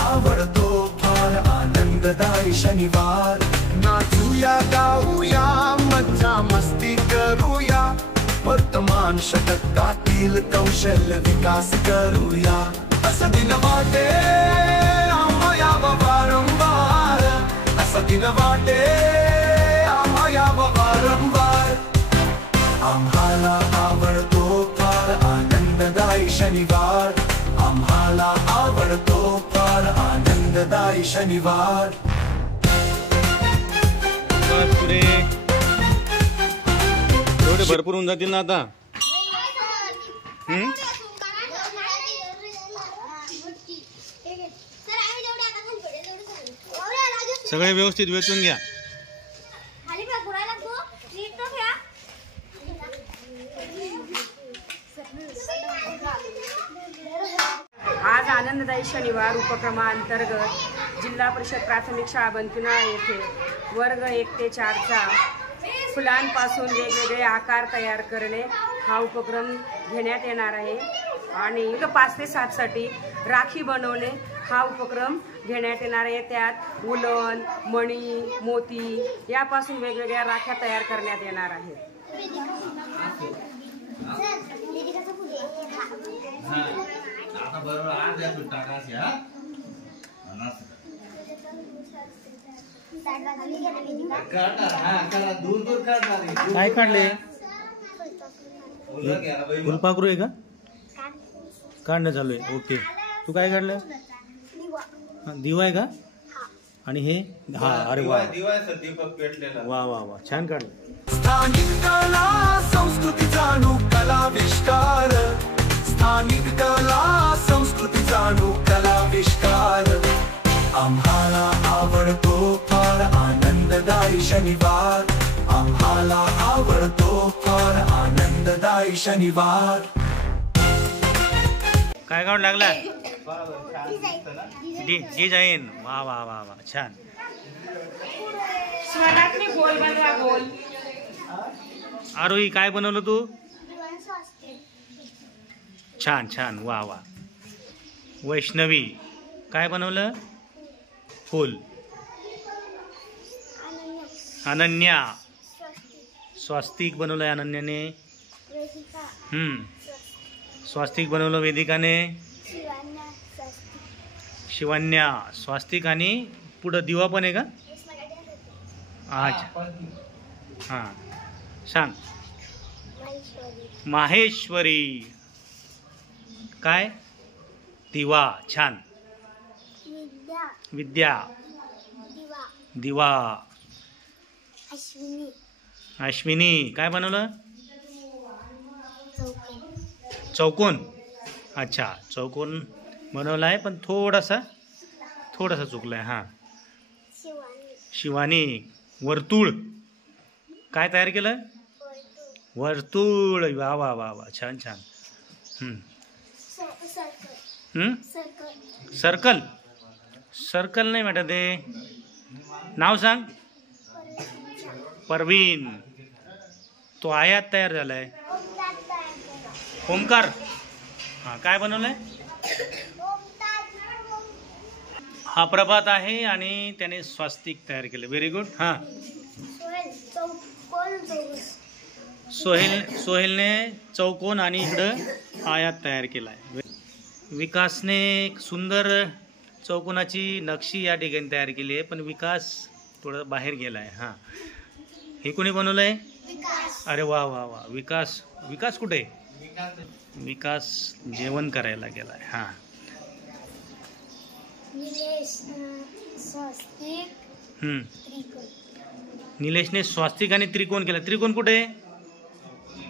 आवडतो फार आनंददायी शनिवार. नाचूया गाऊया मज्जा मस्ती करूया, वर्तमान शतकातील कौशल्य विकास करूया. असं दिन वाटे आम्हाला वारंवार, असं दिन वाटे आम्हाला वारंवार. आम्हाला आवडतो फार आनंददायी शनिवार, आम्हाला आवडतो फार आनंददायी शनिवार. पुरे एवढे भरपूर होऊन जातील ना आता. सगळे व्यवस्थित वेचून घ्या. आज आनंददायी शनिवार उपक्रमाअंतर्गत जिल्हा परिषद प्राथमिक शाळा बनपुना येथे वर्ग 1 ते 4चा फुलांपासून वेगवेगळे आकार तयार करणे हा उपक्रम घेण्यात येणार आहे. आणि 5 ते 7 साठी राखी बनवणे हा उपक्रम घेण्यात येणार आहे. त्यात उलन, मणी, मोती यापासून वेगवेगळ्या राख्या तयार करण्यात येणार आहेत. काय काढले? फुलपाखरू आहे का? काढणं चालू आहे. ओके. तू काय काढलं? दिवा आहे का? आणि हे हा अरे वा वा वा वा छान काढलं. स्थानिक कला संस्कृती जाणू कलाविष्कार, स्थानिक कला संस्कृती जाणू कलाविष्कार. आम्हाला आवडतो फार आनंददायी शनिवार, आम्हाला आवडतो फार आनंददायी शनिवार. काय काढून लागला? डिझाईन. वा वा वा वा छान. स्वरातले गोल बनवा गोल. आरोही काय बनवलं तू? छान छान वा वा. वैष्णवी काय बनवलं? फुल. अनन्या स्वास्तिक बनवलंय अनन्याने. स्वास्तिक बनवलं वेदिकाने. शिवान्या स्वास्तिक आणि पुढं दिवा पण आहे का? अच्छा हां सांग. माहेश्वरी काय? दिवा. छान. विद्या दिवा. अश्विनी काय बनवलं? चौकोन. अच्छा चौकोन बनवला आहे पण थोडासा चुकलाय. हां. शिवानी वर्तुळ काय तयार केलं? वर्तुळ. वा वा वा वा छान छान. सर्कल. सर्कल नाही बेटा ते. नाव सांग. परवीन. तो आयात तयार झालाय. ओमकार. हां काय बनवलंय? हा प्रभात आहे आणि त्याने स्वास्तिक तयार केलं. Very good. हां सोहेलने चौकोन आणि इकडं आयात तयार केला आहे. विकासने एक सुंदर चौकोनाची नक्षी या ठिकाणी तयार केली आहे पण विकास थोडं बाहेर गेला आहे. हां हे कोणी बनवलं आहे? अरे वा वा वा. विकास. विकास कुठे? विकास जेवण करायला गेला आहे. हां. निलेशने स्वास्तिक आणि त्रिकोण केला. त्रिकोण कुठे?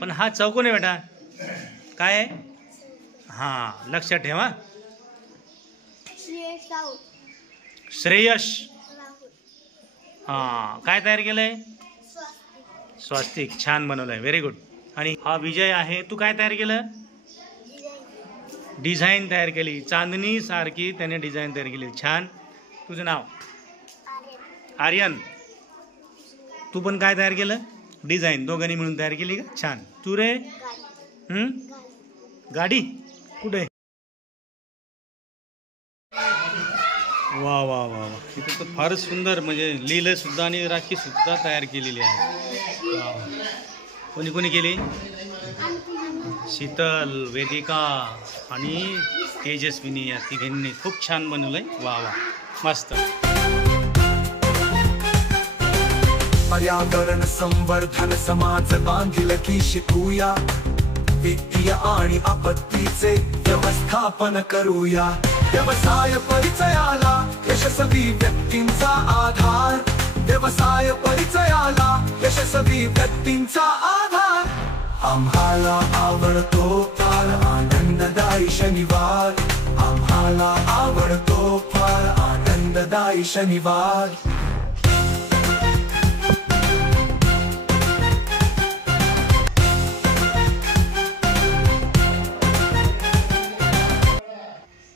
पण हा चौकोन आहे बेटा. काय आहे? हां लक्षात ठेवा. श्रेयश. हां काय तयार केलंय? स्वास्तिक. छान बनवलंय. Very good. आणि हा विजय आहे. तू काय तयार केलं? डिझाईन तयार केली. चांदणी सारखी त्याने डिझाईन तयार केली. छान. तुझं नाव? आर्यन. तू पण काय तयार केलं? डिझाईन. दोघांनी मिळून तयार केली का? छान. तू रे? गाडी कुठे? वा वा वा वा, इथं तर फारच सुंदर म्हणजे लिहिलं सुद्धा आणि राखी सुद्धा तयार केलेली आहे. वा. कोणी कोणी केली? शीतल, वेदिका आणि तेजस्विनी या तिघांनी खूप छान बनवलंय. वा वा, मस्त. पर्यावरण संवर्धन समाज बांधिलकी शिकूया, वित्तीय आणि आपत्तीचे व्यवस्थापन करूया. व्यवसाय परिचयाला यशस्वी व्यक्तींचा आधार, व्यवसाय परिचयाला यशस्वी व्यक्तींचा आधार. आम्हाला आवडतो फार आनंददायी शनिवार, आम्हाला आवडतो फार आनंददायी शनिवार.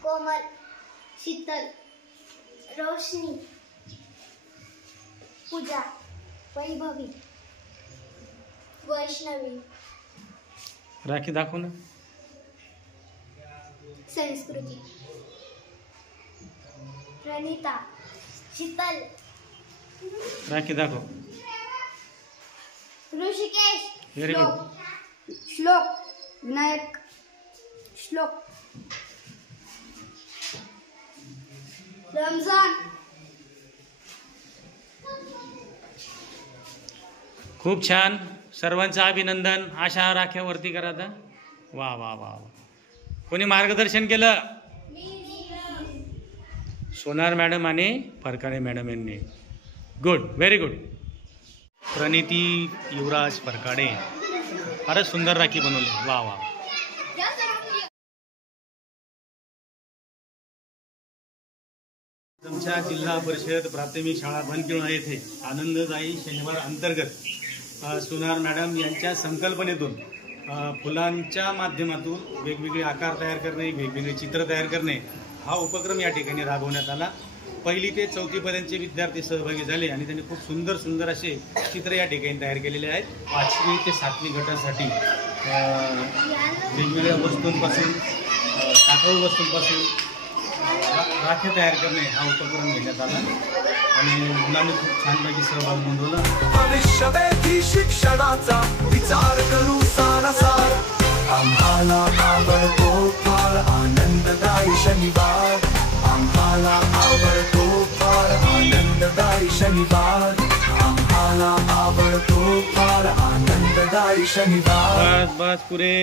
कोमल, शीतल, रोशनी, पूजा, वैभवी, वैष्णवी, राखी दाखव ना. संस्कृती, प्रणिता, शीतल, राखी दाखव. Rishikesh, Very good. श्लोक, विनायक, श्लोक, रमजान. खूप छान, सर्वांचं अभिनंदन. अशा राख्यावरती करा आता. वा वा वा वा. कोणी मार्गदर्शन केलं? सोनार मॅडम आणि फरकाडे मॅडम यांनी. Good, very good. Praniti Yuvraj Pharkade, फारच सुंदर राखी बनवली. वा वा. तुमच्या जिल्हा परिषद प्राथमिक शाळा बनकिवळा येथे आनंददायी शनिवार अंतर्गत सोनार मॅडम यांच्या संकल्पनेतून फुलांच्या माध्यमातून वेगवेगळे आकार तयार करणे, वेगवेगळे चित्र तयार करणे हा उपक्रम या ठिकाणी राबवण्यात आला. 1ली ते 4थी पर्यंतचे विद्यार्थी सहभागी झाले आणि त्यांनी खूप सुंदर सुंदर असे चित्र या ठिकाणी तयार केलेले आहेत. 5वी ते 7वी गटासाठी वेगवेगळ्या वस्तूंपासून, टाकाऊ वस्तूंपासून राख्या तयार करणे हा उपक्रम घेण्यात आला आणि मुलांनी खूप छानपैकी सहभाग नोंदवला. भविष्यवेधी शिक्षणाचा विचार करू सारासार, आम्हाला आवडतो फार आनंददायी शनिवार, आम्हाला आवडतो फार आनंददायी शनिवार, आम्हाला आवडतो फार आनंददायी शनिवार. बस बस पुरे.